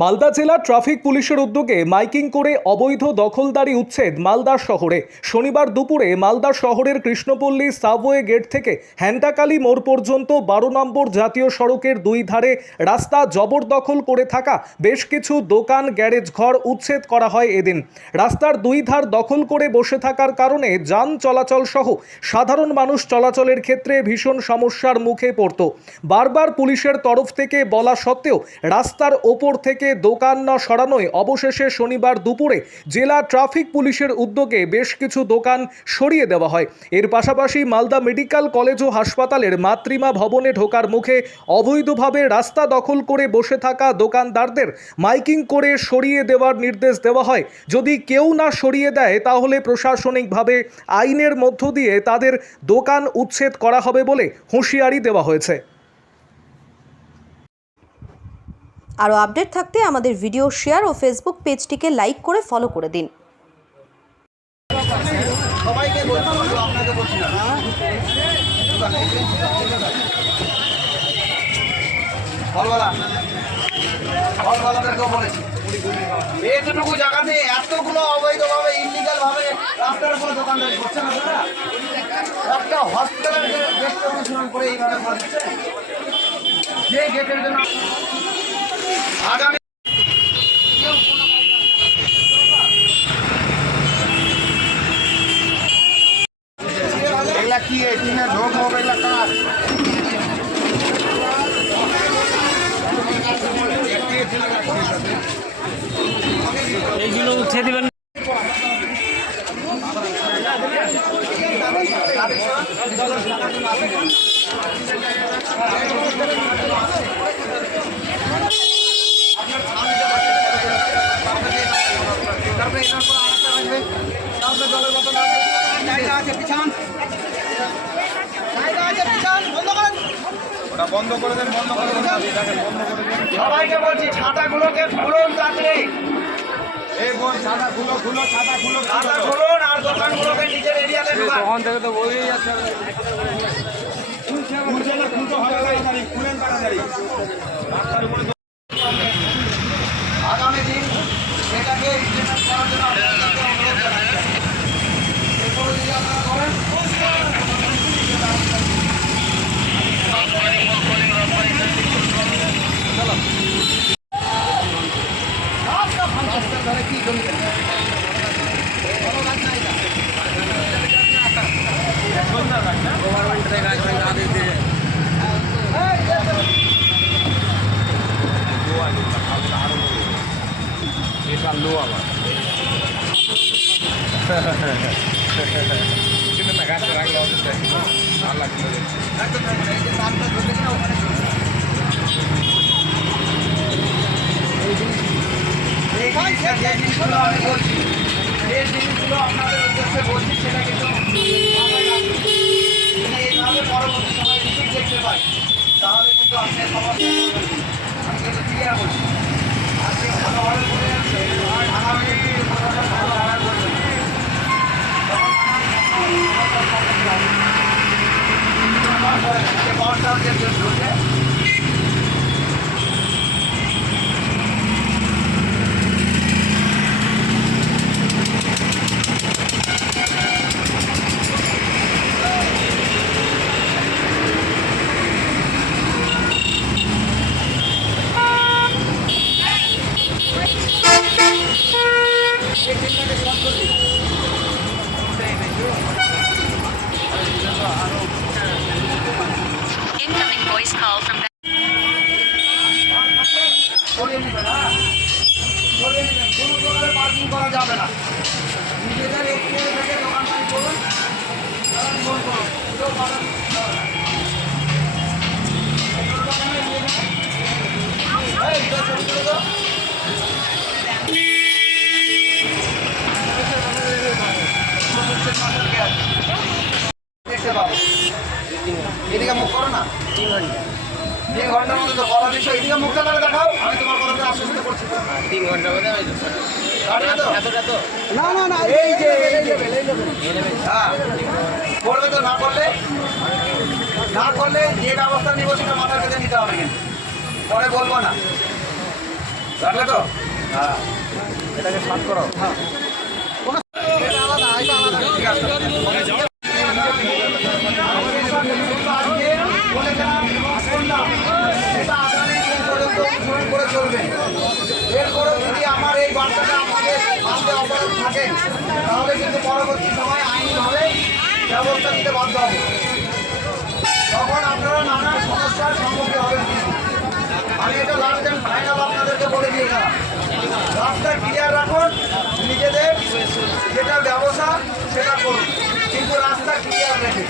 মালদা জেলা ট্রাফিক পুলিশের উদ্যোগে মাইকিং করে অবৈধ দখলদারি উচ্ছেদ মালদা শহরে। শনিবার দুপুরে মালদা শহরের কৃষ্ণপল্লী সাবওয়ে গেট থেকে হ্যান্টাকালি মোড় পর্যন্ত 12 নম্বর জাতীয় সড়কের দুই ধারে রাস্তা জবরদখল করে থাকা বেশ কিছু দোকান, গ্যারেজ ঘর উচ্ছেদ করা হয় এদিন। রাস্তার দুই ধার দখল করে বসে থাকার কারণে যান চলাচল সহ সাধারণ মানুষ চলাচলের ক্ষেত্রে ভীষণ সমস্যার মুখে পড়ত। বারবার পুলিশের তরফ থেকে বলা সত্ত্বেও রাস্তার ওপর থেকে দোকান না সরানোয় অবশেষে শনিবার দুপুরে জেলা ট্রাফিক পুলিশের উদ্যোগে বেশ কিছু দোকান সরিয়ে দেওয়া হয়। এর পাশাপাশি মালদা মেডিকেল কলেজ ও হাসপাতালের মাতৃমা ভবনে ঢোকার মুখে অবৈধভাবে রাস্তা দখল করে বসে থাকা দোকানদারদের মাইকিং করে সরিয়ে দেওয়ার নির্দেশ দেওয়া হয়। যদি কেউ না সরিয়ে দেয় তাহলে প্রশাসনিকভাবে আইনের মধ্য দিয়ে তাদের দোকান উচ্ছেদ করা হবে বলে হুঁশিয়ারি দেওয়া হয়েছে। আরও আপডেট থাকতে আমাদের ভিডিও শেয়ার ও ফেসবুক পেজটিকে লাইক করে ফলো করে দিন। এইটুকু জায়গাতে এতগুলো অবৈধভাবে ইলিগাল ভাবে রাস্তার উপরে দোকানদারি করছে না তারা। একটা হসপিটালের গেটটা অনুসরণ করে এইভাবে করছে, যে গেটের জন্য আগামী এগুলা কি এটিনে লোক মোবাইল কাজ এইগুলো উঠে দিবেন। বন্ধ করে দেন, বন্ধ করে দেন, সবাইকে বলছি ছাতাগুলোকে খুলুন তাড়াতাড়ি। এই বল ছাতা খুলো, খুলো ছাতা খুলো, ছাতা খুলুন আর দোকানগুলোকে নিজের এরিয়াতে ঢোকান। তখন থেকে তো বলেই যাচ্ছে খুলছে না, খুলতে হবে তাড়াতাড়ি, খুলেন তাড়াতাড়ি। আগামী দিন এটাকে ইমপ্লিমেন্ট করার জন্য আপনাদেরকে অনুরোধ জানাচ্ছি। এরপরে যদি আপনারা করেন কি জমি যে জিনিসগুলো আমি বলছি, যে জিনিসগুলো আপনাদের উদ্দেশ্যে বলছি সেটা কিন্তু এইভাবে পরবর্তী সময় রিপিট দেখতে পাই, তাহলে কিন্তু আপনার সমস্যা আমি কিন্তু ক্লিয়ার বলছি। আজকে ভালোভাবে বলে যাচ্ছে আগামী বর্ষা Incoming voice call from সরিয়ে নেবেন, হ্যাঁ সরিয়ে নেবেন। কোনো প্রকারের পার্কিং করা যাবে না। নিজেদের এরিয়া থেকে দোকানদারি করুন, ফোন করুন, কেউ পাঠান দেখতে পাবো। এদিকে মুখ করো না, 3 ঘন্টার মধ্যে তো বলা বিষয়। এদিকে মুখটা করে দেখাও, আমি তোমার কথাটা আশ্বস্ত করছি। 3 ঘন্টা মধ্যে না না না, এই যে হ্যাঁ করবে তো, না করলে যে ব্যবস্থা নিব সেটা মাথার কাছে নিতে হবে, কিন্তু পরে বলবো না। রাখলে তো হ্যাঁ এটাকে সাফ করো হ্যাঁ এরপরে যদি আমার এই বার্তাটা আমাদের মানতে অপরাধ থাকে তাহলে কিন্তু পরবর্তী সময় আইনিভাবে ব্যবস্থা নিতে বাধ্য হবে তখন আপনারা নানা সমস্যার সম্মুখীন হবেন আমি এটা লাস্ট টাইম ফাইনাল আপনাদেরকে বলে দিয়ে গেলাম রাস্তা ক্লিয়ার রাখুন নিজেদের যেটা ব্যবসা সেটা করুন কিন্তু রাস্তা ক্লিয়ার রেখে